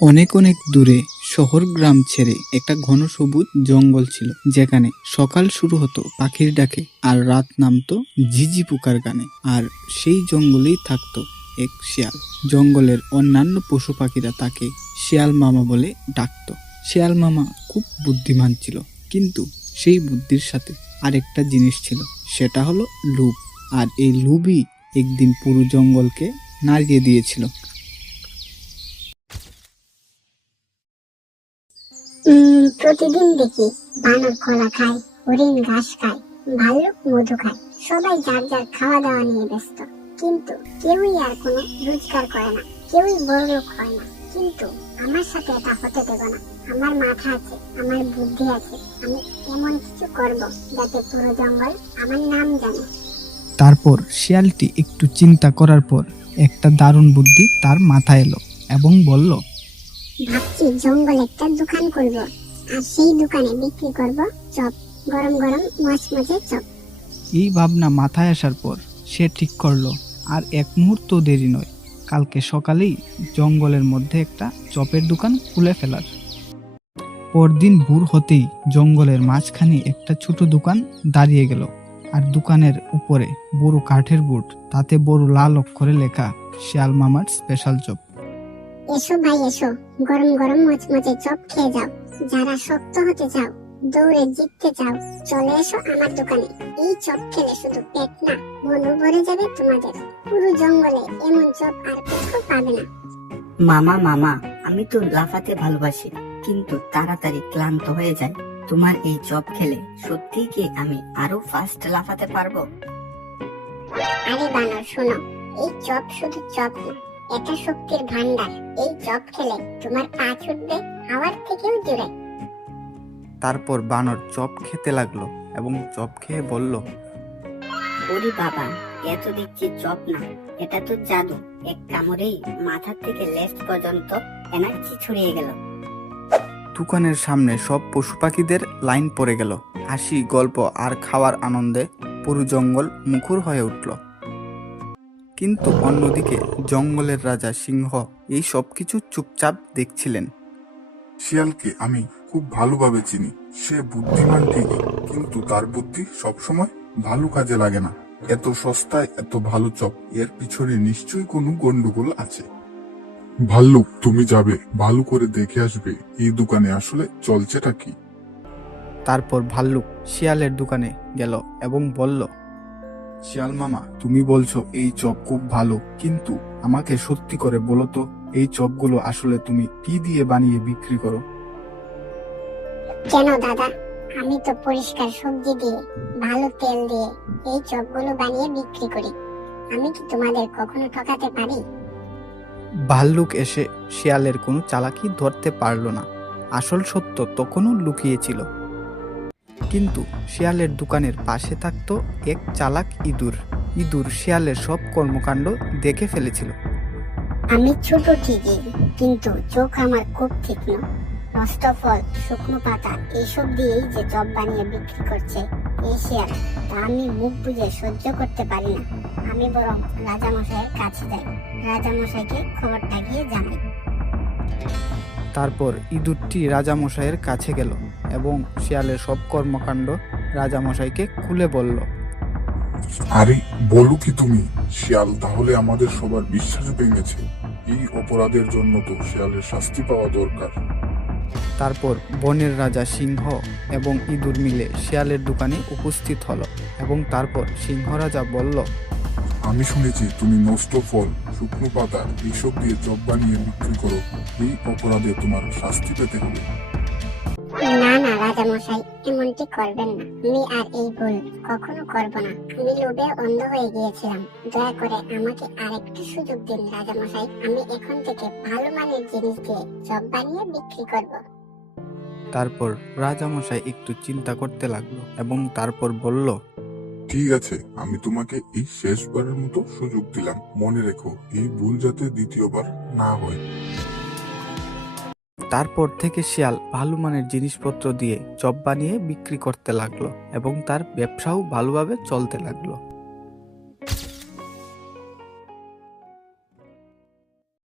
অনেক অনেক দূরে শহর গ্রাম ছেড়ে একটা ঘন সবুজ জঙ্গল ছিল, যেখানে সকাল শুরু হতো পাখির ডাকে আর রাত নামতো ঝিঝি পোকার গানে। আর সেই জঙ্গলেই থাকতো এক শিয়াল। জঙ্গলের অন্যান্য পশু পাখিরা তাকে শিয়াল মামা বলে ডাকতো। শিয়াল মামা খুব বুদ্ধিমান ছিল, কিন্তু সেই বুদ্ধির সাথে আরেকটা জিনিস ছিল, সেটা হলো লোভ। আর এই লোভই একদিন পুরো জঙ্গলকে নাড়িয়ে দিয়েছিল। প্রতিদিন দেখি বানর কলা খায়, হরিণ ঘাস খায়, ভাল্লুক মধু খায়। সবাই যার যার খাওয়া দাওয়া নিয়ে ব্যস্ত, কিন্তু কেউই আর কোনো রোজগার করে না, কেউই বড়লোক হয় না। কিন্তু আমার সাথে এটা হতে দেব না। আমার মাথা আছে, আমার বুদ্ধি আছে। আমি এমন কিছু করব যাতে পুরো জঙ্গল আমার নাম জানে। তারপর শিয়ালটি একটু চিন্তা করার পর একটা দারুণ বুদ্ধি তার মাথায় এলো এবং বলল, ভাবছি জঙ্গলে একটা দোকান করব, আর সেই দোকানে বিক্রি করব চপ, গরম গরম মচমচে চপ। এই ভাবনা মাথায় আসার পর সে ঠিক করলো আর এক মুহূর্ত দেরি নয়, কালকে সকালেই জঙ্গলের মধ্যে একটা চপের দোকান খুলে ফেলার। পরদিন ভোর হতেই জঙ্গলের মাঝখানে একটা ছোট দোকান দাঁড়িয়ে গেল, আর দোকানের উপরে বড় কাঠের বোর্ড, তাতে বড় লাল অক্ষরে লেখা শিয়াল মামার স্পেশাল চপ। এসো ভাই এসো, গরম গরম মচমচে চপ খেয়ে যাও। যারা শক্ত হতে চাও, দৌড়ে জিততে চাও, চলে এসো আমার দোকানে। এই চপ খেলে শুধু পেট না, মনও ভরে যাবে তোমাদের। পুরো জঙ্গলে এমন চপ আর কোথাও পাবে না। মামা মামা, আমি তো লাফাতে ভালোবাসি, কিন্তু তাড়াতাড়ি ক্লান্ত হয়ে যায়। তোমার এই চপ খেলে সত্যি কি আমি আরো ফাস্ট লাফাতে পারবো? আরে বানর শোনো, এই চপ শুধু চপ না, এটা শক্তির ভান্ডার। এই চপ খেলে তোমার পা ছুটবে হাওয়ার থেকেও জোরে। তারপর বানর চপ খেতে লাগলো এবং চপ খেয়ে বলল, ওরে বাবা, এত দেখছি চপ না, এটা তো জাদু। এক কামড়েই মাথা থেকে লেজ পর্যন্ত এনার্জি ছড়িয়ে গেল। দোকানের সামনে সব পশু পাখিদের লাইন পড়ে গেল। হাসি, গল্প আর খাওয়ার আনন্দে পুরো জঙ্গল মুখর হয়ে উঠল। কিন্তু অন্যদিকে জঙ্গলের রাজা সিংহ এই সব কিছু চুপচাপ দেখছিলেন। শিয়ালকে আমি খুব ভালোভাবে চিনি। সে বুদ্ধিমান ঠিকই, কিন্তু তার বুদ্ধি সবসময় ভালো কাজে লাগে না। এত সস্তায় এত ভালো চপ, এর পিছনে নিশ্চয়ই কোনো গন্ডগোল আছে। ভাল্লুক, তুমি যাবে, ভালো করে দেখে আসবে এই দোকানে আসলে চলছেটা কি। তারপর ভাল্লুক শিয়ালের দোকানে গেল এবং বলল, শিয়াল মামা, তুমি বলছো এই চপ খুব ভালো, কিন্তু আমাকে সত্যি করে বলো তো, এই চপগুলো আসলে তুমি কি দিয়ে বানিয়ে বিক্রি করো? কেন দাদা, আমি তো পরিষ্কার সবজি দিয়ে, ভালো তেল দিয়ে এই চপগুলো বানিয়ে বিক্রি করি। আমি কি তোমাদের কখনো ঠকাতে পারি? ভাল্লুক এসে শিয়ালের কোনো চালাকি ধরতে পারল না। আসল সত্য তখনও লুকিয়েছিল। কিন্তু শিয়ালের দোকানের পাশে থাকতো এক চালাক ইঁদুর। ইঁদুর শিয়ালের সব কর্মকাণ্ড দেখে ফেলেছিল। আমি ছোট ঠিকই, কিন্তু চোখ আমার খুব তীক্ষ্ণ। নষ্ট ফল, শুকনো পাতা এইসব দিয়েই যে চপ বানিয়ে বিক্রি করছে এই শিয়াল, তা আমি মুখ বুজে সহ্য করতে পারি না। আমি বরং রাজামশাইয়ের কাছে যাই, রাজামশাইকে খবরটা গিয়ে জানাই। তারপর ইঁদুরটি রাজামশাইয়ের কাছে গেল এবং শিয়ালের সব কর্মকাণ্ড রাজামশাইকে খুলে বলল। আরে বলো কি তুমি? শিয়াল তাহলে আমাদের সবার বিশ্বাস ভেঙেছে। এই অপরাধের জন্য তো শিয়ালের শাস্তি পাওয়া দরকার। তারপর বনের রাজা সিংহ এবং ইঁদুর মিলে শিয়ালের দোকানে উপস্থিত হলো এবং তারপর সিংহ রাজা বলল, আমি শুনেছি তুমি নষ্ট ফল, শুকনো পাতা এইসব দিয়ে চপ বানিয়ে বিক্রি করো। এই অপরাধে তোমার শাস্তি পেতে হবে। না না রাজামশাই, এমনটি করবেন না। আমি আর এই ভুল কখনো করব না। আমি লোভে অন্ধ হয়ে গিয়েছিলাম। দয়া করে আমাকে আরেকটু সুযোগ দিন রাজামশাই। আমি এখন থেকে ভালো মানের জিনিস দিয়ে চপ বানিয়ে বিক্রি করব। তারপর রাজামশাই একটু চিন্তা করতে লাগলো এবং তারপর বলল, ঠিক আছে, আমি তোমাকে এই শেষবারের মতো সুযোগ দিলাম। মনে রেখো, এই ভুল যাতে দ্বিতীয়বার না হয়। তারপর থেকে শিয়াল ভালো মানের জিনিসপত্র দিয়ে চপ বানিয়ে বিক্রি করতে লাগলো এবং তার ব্যবসাও ভালোভাবে চলতে লাগলো।